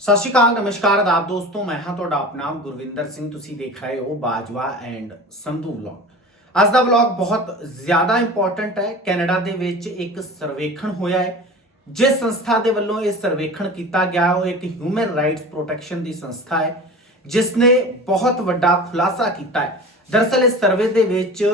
ਸਤਿ ਸ਼੍ਰੀ ਅਕਾਲ, ਨਮਸਕਾਰ ਆਦਾਬ ਦੋਸਤੋ, ਮੈਂ ਹਾਂ ਤੁਹਾਡਾ ਆਪਣਾ ਗੁਰਵਿੰਦਰ ਸਿੰਘ। ਤੁਸੀਂ ਦੇਖ ਰਹੇ ਹੋ ਬਾਜਵਾ ਐਂਡ ਸੰਧੂ ਵਲੌਗ। ਅੱਜ ਦਾ ਵਲੌਗ ਬਹੁਤ ਜ਼ਿਆਦਾ ਇੰਪੋਰਟੈਂਟ ਹੈ। ਕੈਨੇਡਾ ਦੇ ਵਿੱਚ ਇੱਕ ਸਰਵੇਖਣ ਹੋਇਆ ਹੈ। ਜਿਸ ਸੰਸਥਾ ਦੇ ਵੱਲੋਂ ਇਹ ਸਰਵੇਖਣ ਕੀਤਾ ਗਿਆ, ਉਹ ਇੱਕ ਹਿਊਮਨ ਰਾਈਟਸ ਪ੍ਰੋਟੈਕਸ਼ਨ ਦੀ ਸੰਸਥਾ ਹੈ ਜਿਸ ਨੇ ਬਹੁਤ ਵੱਡਾ ਖੁਲਾਸਾ ਕੀਤਾ ਹੈ। ਦਰਅਸਲ ਇਸ ਸਰਵੇ ਦੇ ਵਿੱਚ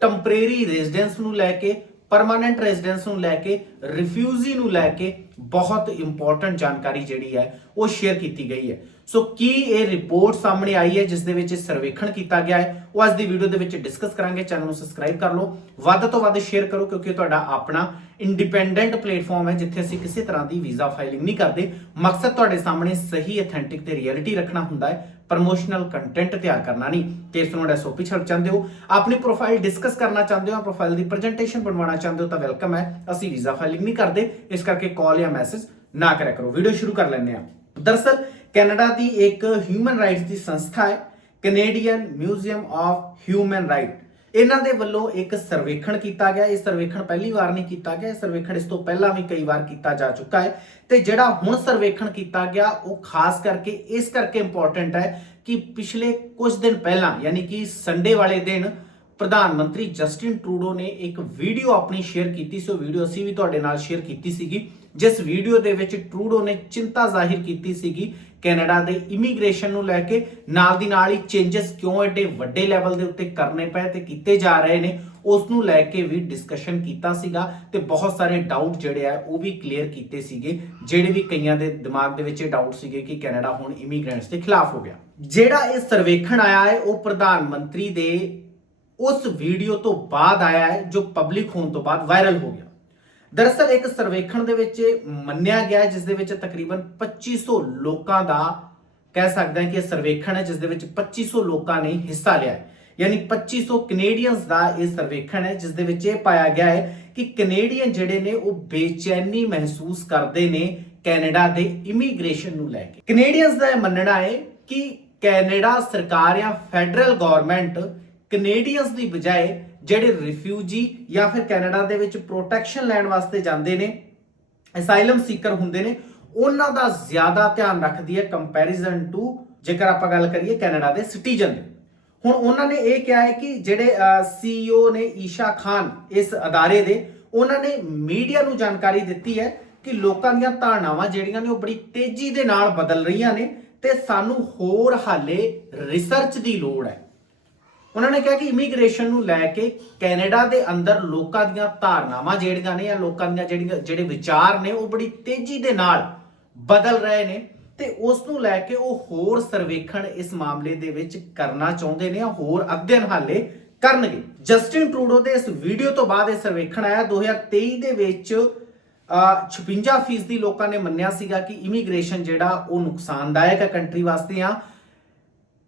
ਟੈਂਪਰੇਰੀ ਰੈਜ਼ੀਡੈਂਸ ਨੂੰ ਲੈ ਕੇ ਪਰਮਾਨੈਂਟ ਰੈਜ਼ੀਡੈਂਸ ਨੂੰ ਲੈ ਕੇ ਰਿਫਿਊਜੀ ਨੂੰ ਲੈ ਕੇ ਬਹੁਤ ਇੰਪੋਰਟੈਂਟ ਜਾਣਕਾਰੀ ਜਿਹੜੀ ਹੈ, ਉਹ ਸ਼ੇਅਰ ਕੀਤੀ ਗਈ ਹੈ। ਸੋ ਕੀ ਇਹ ਰਿਪੋਰਟ ਸਾਹਮਣੇ ਆਈ ਹੈ, ਜਿਸ ਦੇ ਵਿੱਚ ਇਹ ਸਰਵੇਖਣ ਕੀਤਾ ਗਿਆ ਹੈ, ਉਹ ਅੱਜ ਦੀ ਵੀਡੀਓ ਦੇ ਵਿੱਚ ਡਿਸਕਸ ਕਰਾਂਗੇ। ਚੈਨਲ ਨੂੰ ਸਬਸਕ੍ਰਾਈਬ ਕਰ ਲਓ। ਵੱਧ ਤੋਂ ਵੱਧ ਸ਼ੇਅਰ ਕਰੋ, ਕਿਉਂਕਿ ਤੁਹਾਡਾ ਆਪਣਾ ਇੰਡੀਪੈਂਡੈਂਟ ਪਲੇਟਫਾਰਮ ਹੈ, ਜਿੱਥੇ ਅਸੀਂ ਕਿਸੇ ਤਰ੍ਹਾਂ ਦੀ ਵੀਜ਼ਾ ਫਾਈਲਿੰਗ ਨਹੀਂ ਕਰਦੇ। ਮਕਸਦ ਤੁਹਾਡੇ ਸਾਹਮਣੇ ਸਹੀ ਅਥੈਂਟਿਕ ਤੇ ਰਿਐਲਿਟੀ ਰੱਖਣਾ ਹੁੰਦਾ ਹੈ। ਪ੍ਰਮੋਸ਼ਨਲ ਕੰਟੈਂਟ ਤਿਆਰ ਕਰਨਾ ਨਹੀਂ। ਤੇ ਇਸ ਨੂੰ ਸੋਪੀ ਛੱਡ ਚਾਹੁੰਦੇ ਹੋ। ਆਪਣੀ ਪ੍ਰੋਫਾਈਲ ਡਿਸਕਸ ਕਰਨਾ ਚਾਹੁੰਦੇ ਹੋ ਪ੍ਰੋਫਾਈਲ ਦੀ ਪ੍ਰੈਜੈਂਟੇਸ਼ਨ ਬਣਵਾਉਣਾ ਚਾਹੁੰਦੇ ਹੋ ਤਾਂ ਵੈਲਕਮ ਹੈ। ਅਸੀਂ ਵੀਜ਼ਾ ਫਾਈਲਿੰਗ ਨਹੀਂ ਕਰਦੇ। ਇਸ ਕਰਕੇ ਕਾਲ ਜਾਂ ਮੈਸੇਜ ਨਾ ਕਰਿਆ ਕਰੋ। ਵੀਡੀਓ ਸ਼ੁਰੂ ਕਰ ਲੈਂਦੇ ਹਾਂ। ਦਰਅਸਲ ਕੈਨੇਡਾ ਦੀ ਇੱਕ ਹਿਊਮਨ ਰਾਈਟਸ ਦੀ ਸੰਸਥਾ ਹੈ। Canadian museum of human right ਇਹਨਾਂ ਦੇ ਵੱਲੋਂ ਇੱਕ ਸਰਵੇਖਣ ਕੀਤਾ ਗਿਆ। ਇਹ ਸਰਵੇਖਣ ਪਹਿਲੀ ਵਾਰ ਨਹੀਂ ਕੀਤਾ ਗਿਆ। ਇਹ ਸਰਵੇਖਣ ਇਸ ਤੋਂ ਪਹਿਲਾਂ ਵੀ ਕਈ ਵਾਰ ਕੀਤਾ ਜਾ ਚੁੱਕਾ ਹੈ। ਤੇ ਜਿਹੜਾ ਹੁਣ ਸਰਵੇਖਣ ਕੀਤਾ ਗਿਆ, ਉਹ ਖਾਸ ਕਰਕੇ ਇਸ ਕਰਕੇ ਇੰਪੋਰਟੈਂਟ ਹੈ ਕਿ ਪਿਛਲੇ ਕੁਝ ਦਿਨ ਪਹਿਲਾਂ, ਯਾਨੀ ਕਿ ਸੰਡੇ ਵਾਲੇ ਦਿਨ, ਪ੍ਰਧਾਨ ਮੰਤਰੀ ਜਸਟਿਨ ਟਰੂਡੋ ਨੇ ਇੱਕ ਵੀਡੀਓ ਆਪਣੀ ਸ਼ੇਅਰ ਕੀਤੀ ਸੀ। ਉਹ ਵੀਡੀਓ ਅਸੀਂ ਵੀ ਤੁਹਾਡੇ ਨਾਲ ਸ਼ੇਅਰ ਕੀਤੀ ਸੀਗੀ। ਜਿਸ ਵੀਡੀਓ ਦੇ ਵਿੱਚ ਟਰੂਡੋ ਨੇ ਚਿੰਤਾ ਜ਼ਾਹਿਰ ਕੀਤੀ ਸੀਗੀ ਕੈਨੇਡਾ ਦੇ ਇਮੀਗ੍ਰੇਸ਼ਨ ਨੂੰ ਲੈ ਕੇ। ਨਾਲ ਦੀ ਨਾਲ ਹੀ ਚੇਂਜਸ ਕਿਉਂ ਐਡੇ ਵੱਡੇ ਲੈਵਲ ਦੇ ਉੱਤੇ ਕਰਨੇ ਪਏ ਤੇ ਕੀਤੇ ਜਾ ਰਹੇ ਨੇ ਉਸ ਨੂੰ ਲੈ ਕੇ ਵੀ ਡਿਸਕਸ਼ਨ ਕੀਤਾ ਸੀਗਾ ਤੇ ਬਹੁਤ ਸਾਰੇ ਡਾਊਟ ਜਿਹੜੇ ਆ, ਉਹ ਵੀ ਕਲੀਅਰ ਕੀਤੇ ਸੀਗੇ, ਜਿਹੜੇ ਵੀ ਕਈਆਂ ਦੇ ਦਿਮਾਗ ਦੇ ਵਿੱਚ ਇਹ ਡਾਊਟ ਸੀਗੇ ਕਿ ਕੈਨੇਡਾ ਹੁਣ ਇਮੀਗ੍ਰੈਂਟਸ ਦੇ ਖਿਲਾਫ ਹੋ ਗਿਆ। ਜਿਹੜਾ ਇਹ ਸਰਵੇਖਣ ਆਇਆ ਹੈ, ਉਹ ਪ੍ਰਧਾਨ ਮੰਤਰੀ ਦੇ ਉਸ ਵੀਡੀਓ ਤੋਂ ਬਾਅਦ ਆਇਆ ਹੈ, ਜੋ ਪਬਲਿਕ ਹੋਣ ਤੋਂ ਬਾਅਦ ਵਾਇਰਲ ਹੋ ਗਿਆ। ਦਰਅਸਲ ਇੱਕ ਸਰਵੇਖਣ ਦੇ ਵਿੱਚ ਮੰਨਿਆ ਗਿਆ ਜਿਸ ਦੇ ਵਿੱਚ ਤਕਰੀਬਨ 2500 ਲੋਕਾਂ ਦਾ ਕਹਿ ਸਕਦੇ ਹਾਂ ਕਿ ਇਹ ਸਰਵੇਖਣ ਹੈ, ਜਿਸ ਦੇ ਵਿੱਚ 2500 ਲੋਕਾਂ ਨੇ ਹਿੱਸਾ ਲਿਆ ਹੈ। ਯਾਨੀ 2500 ਕੈਨੇਡੀਅਨਸ ਦਾ ਇਹ ਸਰਵੇਖਣ ਹੈ, ਜਿਸ ਦੇ ਵਿੱਚ ਇਹ ਪਾਇਆ ਗਿਆ ਹੈ ਕਿ ਕੈਨੇਡੀਅਨ ਜਿਹੜੇ ਨੇ ਉਹ ਬੇਚੈਨੀ ਮਹਿਸੂਸ ਕਰਦੇ ਨੇ ਕੈਨੇਡਾ ਦੇ ਇਮੀਗ੍ਰੇਸ਼ਨ ਨੂੰ ਲੈ ਕੇ। ਕੈਨੇਡੀਅਨਸ ਦਾ ਇਹ ਮੰਨਣਾ ਹੈ ਕਿ ਕੈਨੇਡਾ ਸਰਕਾਰ ਜਾਂ ਫੈਡਰਲ ਗਵਰਨਮੈਂਟ ਕੈਨੇਡੀਅਨਸ ਦੀ ਬਜਾਏ ਜਿਹੜੇ ਰਿਫਿਊਜੀ ਜਾਂ ਫਿਰ ਕੈਨੇਡਾ ਦੇ ਵਿੱਚ ਪ੍ਰੋਟੈਕਸ਼ਨ ਲੈਣ ਵਾਸਤੇ ਜਾਂਦੇ ਨੇ ਅਸਾਈਲਮ ਸੀਕਰ ਹੁੰਦੇ ਨੇ, ਉਹਨਾਂ ਦਾ ਜ਼ਿਆਦਾ ਧਿਆਨ ਰੱਖਦੀ ਹੈ ਕੰਪੈਰੀਜ਼ਨ ਟੂ ਜੇਕਰ ਆਪਾਂ ਗੱਲ ਕਰੀਏ ਕੈਨੇਡਾ ਦੇ ਸਿਟੀਜ਼ਨ ਹੁਣ ਉਹਨਾਂ ਨੇ ਇਹ ਕਿਹਾ ਹੈ ਕਿ ਜਿਹੜੇ ਸੀਈਓ ਨੇ ਈਸ਼ਾ ਖਾਨ ਇਸ ਅਦਾਰੇ ਦੇ, ਉਹਨਾਂ ਨੇ ਮੀਡੀਆ ਨੂੰ ਜਾਣਕਾਰੀ ਦਿੱਤੀ ਹੈ ਕਿ ਲੋਕਾਂ ਦੀਆਂ ਧਾਰਨਾਵਾਂ ਜਿਹੜੀਆਂ ਨੇ ਉਹ ਬੜੀ ਤੇਜ਼ੀ ਦੇ ਨਾਲ ਬਦਲ ਰਹੀਆਂ ਨੇ ਤੇ ਸਾਨੂੰ ਹੋਰ ਹਾਲੇ ਰਿਸਰਚ ਦੀ ਲੋੜ ਹੈ। ਉਹਨਾਂ ਨੇ ਕਿਹਾ ਕਿ ਇਮੀਗ੍ਰੇਸ਼ਨ ਨੂੰ ਲੈ ਕੇ ਕੈਨੇਡਾ ਦੇ ਅੰਦਰ ਲੋਕਾਂ ਦੀਆਂ ਧਾਰਨਾਵਾਂ ਜਿਹੜੀਆਂ ਨੇ ਜਾਂ ਲੋਕਾਂ ਦੀਆਂ ਜਿਹੜੀਆਂ ਜਿਹੜੇ ਵਿਚਾਰ ਨੇ ਉਹ ਬੜੀ ਤੇਜ਼ੀ ਦੇ ਨਾਲ ਬਦਲ ਰਹੇ ਨੇ ਤੇ ਉਸ ਨੂੰ ਲੈ ਕੇ ਉਹ ਹੋਰ ਸਰਵੇਖਣ ਇਸ ਮਾਮਲੇ ਦੇ ਵਿੱਚ ਕਰਨਾ ਚਾਹੁੰਦੇ ਨੇ ਜਾਂ ਹੋਰ ਅਧਿਐਨ ਹਾਲੇ ਕਰਨਗੇ। ਜਸਟਿਨ ਟਰੂਡੋ ਦੇ ਇਸ ਵੀਡੀਓ ਤੋਂ ਬਾਅਦ ਇਹ ਸਰਵੇਖਣ ਆਇਆ। 2023 ਦੇ ਵਿੱਚ ਅਹ 56% ਲੋਕਾਂ ਨੇ ਮੰਨਿਆ ਸੀਗਾ ਕਿ ਇਮੀਗ੍ਰੇਸ਼ਨ ਜਿਹੜਾ ਉਹ ਨੁਕਸਾਨਦਾਇਕ ਹੈ ਕੰਟਰੀ ਵਾਸਤੇ ਆ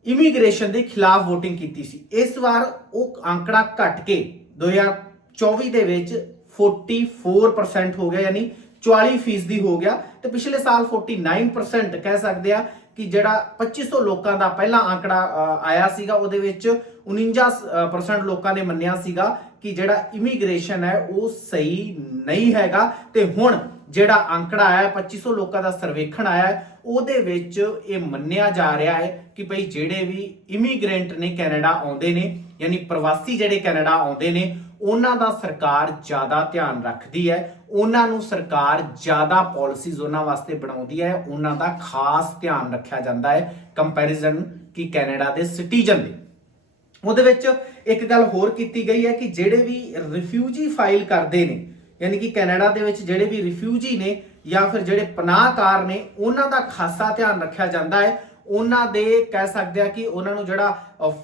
ਇਮੀਗ੍ਰੇਸ਼ਨ ਦੇ ਖਿਲਾਫ VOTING ਕੀਤੀ ਸੀ। ਇਸ ਵਾਰ ਉਹ ਅੰਕੜਾ ਘਟ ਕੇ 2024 ਦੇ ਵਿੱਚ 44% ਹੋ ਗਿਆ, ਯਾਨੀ 44% ਦੀ ਹੋ ਗਿਆ। ਤੇ ਪਿਛਲੇ ਸਾਲ 49% ਕਹਿ ਸਕਦੇ ਆ ਕਿ ਜਿਹੜਾ 2500 ਲੋਕਾਂ ਦਾ ਪਹਿਲਾ ਅੰਕੜਾ ਆਇਆ ਸੀਗਾ, ਉਹਦੇ ਵਿੱਚ 49% ਲੋਕਾਂ ਨੇ ਮੰਨਿਆ ਸੀਗਾ ਕਿ ਜਿਹੜਾ ਇਮੀਗ੍ਰੇਸ਼ਨ ਹੈ ਉਹ ਸਹੀ ਨਹੀਂ ਹੈਗਾ। ਤੇ ਹੁਣ ਜਿਹੜਾ ਅੰਕੜਾ ਆਇਆ ਹੈ, 2500 ਲੋਕਾਂ ਦਾ ਸਰਵੇਖਣ ਆਇਆ ਉਹਦੇ ਵਿੱਚ ਇਹ ਮੰਨਿਆ ਜਾ ਰਿਹਾ ਹੈ ਕਿ ਭਈ ਜਿਹੜੇ ਵੀ ਇਮੀਗ੍ਰੈਂਟ ਨੇ ਕੈਨੇਡਾ ਆਉਂਦੇ ਨੇ ਯਾਨੀ ਪ੍ਰਵਾਸੀ ਜਿਹੜੇ ਕੈਨੇਡਾ ਆਉਂਦੇ ਨੇ ਉਹਨਾਂ ਦਾ ਸਰਕਾਰ ਜ਼ਿਆਦਾ ਧਿਆਨ ਰੱਖਦੀ ਹੈ ਉਹਨਾਂ ਨੂੰ ਸਰਕਾਰ ਜ਼ਿਆਦਾ ਪਾਲਿਸੀਜ਼ ਉਹਨਾਂ ਵਾਸਤੇ ਬਣਾਉਂਦੀ ਹੈ ਉਹਨਾਂ ਦਾ ਖਾਸ ਧਿਆਨ ਰੱਖਿਆ ਜਾਂਦਾ ਹੈ ਕੰਪੈਰੀਜ਼ਨ ਕਿ ਕੈਨੇਡਾ ਦੇ ਸਿਟੀਜ਼ਨ ਦੇ। ਉਹਦੇ ਵਿੱਚ ਇੱਕ ਗੱਲ ਹੋਰ ਕੀਤੀ ਗਈ ਹੈ ਕਿ ਜਿਹੜੇ ਵੀ ਰਿਫਿਊਜੀ ਫਾਈਲ ਕਰਦੇ ਨੇ ਯਾਨੀ ਕਿ ਕੈਨੇਡਾ ਦੇ ਵਿੱਚ ਜਿਹੜੇ ਵੀ ਰਿਫਿਊਜੀ ਨੇ ਜਾਂ ਫਿਰ ਜਿਹੜੇ ਪਨਾਹਕਾਰ ਨੇ, ਉਹਨਾਂ ਦਾ ਖਾਸਾ ਧਿਆਨ ਰੱਖਿਆ ਜਾਂਦਾ ਹੈ। ਉਹਨਾਂ ਦੇ ਕਹਿ ਸਕਦੇ ਆ ਕਿ ਉਹਨਾਂ ਨੂੰ ਜਿਹੜਾ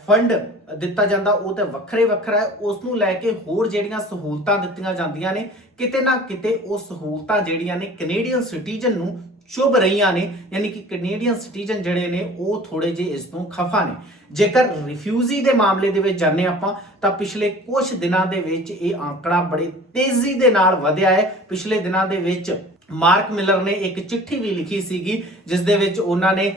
ਫੰਡ ਦਿੱਤਾ ਜਾਂਦਾ, ਉਹ ਤੇ ਵੱਖਰੇ ਵੱਖਰਾ ਹੈ। ਉਸ ਨੂੰ ਲੈ ਕੇ ਹੋਰ ਜਿਹੜੀਆਂ ਸਹੂਲਤਾਂ ਦਿੱਤੀਆਂ ਜਾਂਦੀਆਂ ਨੇ, ਕਿਤੇ ਨਾ ਕਿਤੇ ਉਹ ਸਹੂਲਤਾਂ ਜਿਹੜੀਆਂ ਨੇ ਕੈਨੇਡੀਅਨ ਸਿਟੀਜ਼ਨ ਨੂੰ ਚੁਭ ਰਹੀਆਂ ਨੇ, ਯਾਨੀ ਕਿ ਕੈਨੇਡੀਅਨ ਸਿਟੀਜ਼ਨ ਜਿਹੜੇ ਨੇ, ਉਹ ਥੋੜੇ ਜਿਹੇ ਇਸ ਤੋਂ ਖਫਾ ਨੇ। ਜੇਕਰ ਰਿਫਿਊਜੀ ਦੇ ਮਾਮਲੇ ਦੇ ਵਿੱਚ ਜਾਣੇ ਆਪਾਂ, ਤਾਂ ਪਿਛਲੇ ਕੁਝ ਦਿਨਾਂ ਦੇ ਵਿੱਚ ਇਹ ਆંકੜਾ ਬੜੇ ਤੇਜ਼ੀ ਦੇ ਨਾਲ ਵਧਿਆ ਹੈ। ਪਿਛਲੇ ਦਿਨਾਂ ਦੇ ਵਿੱਚ ਮਾਰਕ ਮਿਲਰ ਨੇ ਇੱਕ ਚਿੱਠੀ ਵੀ ਲਿਖੀ ਸੀਗੀ, ਜਿਸ ਦੇ ਵਿੱਚ ਉਹਨਾਂ ਨੇ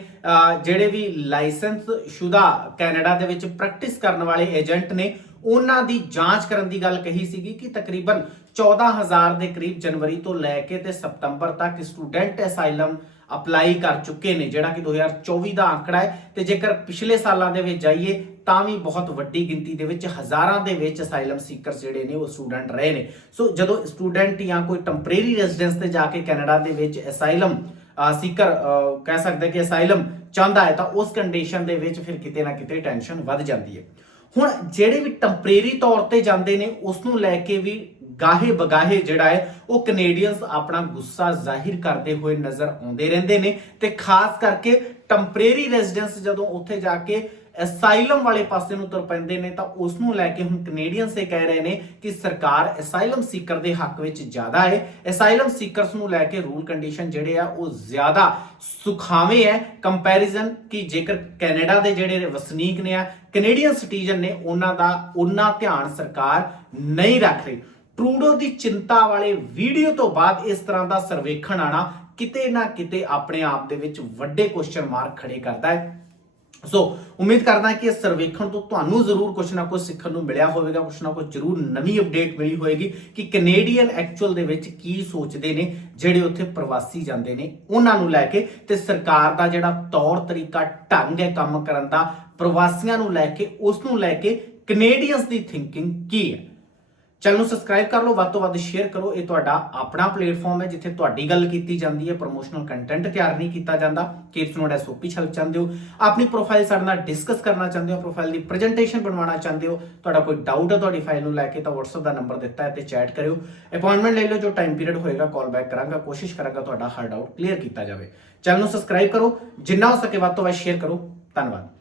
ਜਿਹੜੇ ਵੀ ਲਾਇਸੈਂਸ ਸ਼ੁਦਾ ਕੈਨੇਡਾ ਦੇ ਵਿੱਚ ਪ੍ਰੈਕਟਿਸ ਕਰਨ ਵਾਲੇ ਏਜੰਟ ਨੇ ਉਹਨਾਂ ਦੀ ਜਾਂਚ ਕਰਨ ਦੀ ਗੱਲ ਕਹੀ ਸੀਗੀ ਕਿ ਤਕਰੀਬਨ 14000 ਦੇ ਕਰੀਬ ਜਨਵਰੀ ਤੋਂ ਲੈ ਕੇ ਤੇ ਸਤੰਬਰ ਤੱਕ ਸਟੂਡੈਂਟ ਅਸਾਈਲਮ ਅਪਲਾਈ ਕਰ ਚੁੱਕੇ ਨੇ, ਜਿਹੜਾ ਕਿ 2024 ਦਾ ਅੰਕੜਾ ਹੈ ਤੇ ਜੇਕਰ ਪਿਛਲੇ ਸਾਲਾਂ ਦੇ ਵਿੱਚ ਜਾਈਏ ਤਾਂ ਵੀ ਬਹੁਤ ਵੱਡੀ ਗਿਣਤੀ ਦੇ ਵਿੱਚ ਹਜ਼ਾਰਾਂ ਦੇ ਵਿੱਚ ਅਸਾਈਲਮ ਸੀਕਰਸ ਜਿਹੜੇ ਨੇ ਉਹ ਸਟੂਡੈਂਟ ਰਹੇ ਨੇ। ਸੋ ਜਦੋਂ ਸਟੂਡੈਂਟ ਜਾਂ ਕੋਈ ਟੈਂਪਰੇਰੀ ਰੈਜ਼ੀਡੈਂਸ ਤੇ ਜਾ ਕੇ ਕੈਨੇਡਾ ਦੇ ਵਿੱਚ ਅਸਾਈਲਮ ਸੀਕਰ ਕਹਿ ਸਕਦੇ ਕਿ ਅਸਾਈਲਮ ਚਾਹੁੰਦਾ ਹੈ ਤਾਂ ਉਸ ਕੰਡੀਸ਼ਨ ਦੇ ਵਿੱਚ ਫਿਰ ਕਿਤੇ ਨਾ ਕਿਤੇ ਟੈਨਸ਼ਨ ਵੱਧ ਜਾਂਦੀ ਹੈ। ਹੁਣ ਜਿਹੜੇ ਵੀ ਟੈਂਪਰੇਰੀ ਤੌਰ ਤੇ ਜਾਂਦੇ ਨੇ ਉਸ ਨੂੰ ਲੈ ਕੇ ਵੀ ਗਾਹੇ ਬਗਾਹੇ ਜਿਹੜਾ ਹੈ, ਉਹ ਕੈਨੇਡੀਅਨਸ ਆਪਣਾ ਗੁੱਸਾ ਜ਼ਾਹਿਰ ਕਰਦੇ ਹੋਏ ਨਜ਼ਰ ਆਉਂਦੇ ਰਹਿੰਦੇ ਨੇ ਤੇ ਖਾਸ ਕਰਕੇ ਟੈਂਪਰੇਰੀ ਰੈਜ਼ੀਡੈਂਸ ਜਦੋਂ ਉੱਥੇ ਜਾ ਕੇ ਅਸਾਈਲਮ ਵਾਲੇ ਪਾਸੇ ਨੂੰ ਤੁਰ ਪੈਂਦੇ ਨੇ ਤਾਂ ਉਸ ਨੂੰ ਲੈ ਕੇ ਹੁਣ ਕੈਨੇਡੀਅਨਸ ਇਹ ਕਹਿ ਰਹੇ ਨੇ ਕਿ ਸਰਕਾਰ ਅਸਾਈਲਮ ਸੀਕਰ ਦੇ ਹੱਕ ਵਿੱਚ ਜ਼ਿਆਦਾ ਹੈ। ਅਸਾਈਲਮ ਸੀਕਰਸ ਨੂੰ ਲੈ ਕੇ ਰੂਲ ਕੰਡੀਸ਼ਨ ਜਿਹੜੇ ਆ ਉਹ ਜ਼ਿਆਦਾ ਸੁਖਾਵੇਂ ਹੈ। ਕੰਪੈਰੀਜ਼ਨ ਕਿ ਜੇਕਰ ਕੈਨੇਡਾ ਦੇ ਜਿਹੜੇ ਵਸਨੀਕ ਨੇ ਆ, ਕੈਨੇਡੀਅਨ ਸਿਟੀਜ਼ਨ ਨੇ ਉਹਨਾਂ ਦਾ ਉਹਨਾਂ ਧਿਆਨ ਸਰਕਾਰ ਨਹੀਂ ਰੱਖ ਰਹੀ। ਟਰੂਡੋ ਦੀ ਚਿੰਤਾ ਵਾਲੇ ਵੀਡੀਓ ਤੋਂ ਬਾਅਦ ਇਸ ਤਰ੍ਹਾਂ ਦਾ ਸਰਵੇਖਣ ਆਣਾ ਕਿਤੇ ਨਾ ਕਿਤੇ ਆਪਣੇ ਆਪ ਦੇ ਵਿੱਚ ਵੱਡੇ ਕੁਐਸਚਨ ਮਾਰਕ ਖੜੇ ਕਰਦਾ ਹੈ। ਸੋ ਉਮੀਦ ਕਰਦਾ ਕਿ ਇਸ ਸਰਵੇਖਣ ਤੋਂ ਤੁਹਾਨੂੰ ਜ਼ਰੂਰ ਕੁਝ ਨਾ ਕੁਝ ਸਿੱਖਣ ਨੂੰ ਮਿਲਿਆ ਹੋਵੇਗਾ ਕੁਝ ਨਾ ਕੁਝ ਜ਼ਰੂਰ ਨਵੀਂ ਅਪਡੇਟ ਮਿਲੀ ਹੋਏਗੀ ਕਿ ਕੈਨੇਡੀਅਨ ਐਕਚੁਅਲ ਦੇ ਵਿੱਚ ਕੀ ਸੋਚਦੇ ਨੇ, ਜਿਹੜੇ ਉੱਥੇ ਪ੍ਰਵਾਸੀ ਜਾਂਦੇ ਨੇ, ਉਹਨਾਂ ਨੂੰ ਲੈ ਕੇ ਤੇ ਸਰਕਾਰ ਦਾ ਜਿਹੜਾ ਤੌਰ ਤਰੀਕਾ, ਢੰਗ ਹੈ ਕੰਮ ਕਰਨ ਦਾ, ਪ੍ਰਵਾਸੀਆਂ ਨੂੰ ਲੈ ਕੇ, ਉਸ ਨੂੰ ਲੈ ਕੇ ਕੈਨੇਡੀਅਨਸ ਦੀ ਥਿੰਕਿੰਗ ਕੀ ਹੈ? ਚੈਨਲ ਨੂੰ ਸਬਸਕ੍ਰਾਈਬ ਕਰ ਲਓ, ਵੱਧ ਤੋਂ ਵੱਧ ਸ਼ੇਅਰ ਕਰੋ। ਇਹ ਤੁਹਾਡਾ ਆਪਣਾ ਪਲੇਟਫਾਰਮ ਹੈ ਜਿੱਥੇ ਤੁਹਾਡੀ ਗੱਲ ਕੀਤੀ ਜਾਂਦੀ ਹੈ। ਪ੍ਰੋਮੋਸ਼ਨਲ ਕੰਟੈਂਟ ਤਿਆਰ ਨਹੀਂ ਕੀਤਾ ਜਾਂਦਾ। ਕੇਪਸ ਨੋਟ ਐਸਓਪੀ ਛਲਕ ਚਾਹੁੰਦੇ ਹੋ। ਆਪਣੀ ਪ੍ਰੋਫਾਈਲ ਸਾਡੇ ਨਾਲ ਡਿਸਕਸ ਕਰਨਾ ਚਾਹੁੰਦੇ ਹੋ ਪ੍ਰੋਫਾਈਲ ਦੀ ਪ੍ਰੈਜੈਂਟੇਸ਼ਨ ਬਣਵਾਉਣਾ ਚਾਹੁੰਦੇ ਹੋ। ਤੁਹਾਡਾ ਕੋਈ ਡਾਊਟ ਹੈ ਤੁਹਾਡੀ ਫਾਈਲ ਨੂੰ ਲੈ ਕੇ ਤਾਂ WhatsApp ਦਾ ਨੰਬਰ ਦਿੱਤਾ ਹੈ ਤੇ ਚੈਟ ਕਰਿਓ। ਅਪਾਇੰਟਮੈਂਟ ਲੈ ਲਓ ਜੋ ਟਾਈਮ ਪੀਰੀਅਡ ਹੋਏਗਾ ਕਾਲ ਬੈਕ ਕਰਾਂਗਾ। ਕੋਸ਼ਿਸ਼ ਕਰਾਂਗਾ ਤੁਹਾਡਾ ਹਰ ਡਾਊਟ ਕਲੀਅਰ ਕੀਤਾ ਜਾਵੇ। ਚੈਨਲ ਨੂੰ ਸਬਸਕ੍ਰਾਈਬ ਕਰੋ। ਜਿੰਨਾ ਹੋ ਸਕੇ ਵੱਧ ਤੋਂ ਵੱਧ ਸ਼ੇਅਰ ਕਰੋ। ਧੰਨਵਾਦ।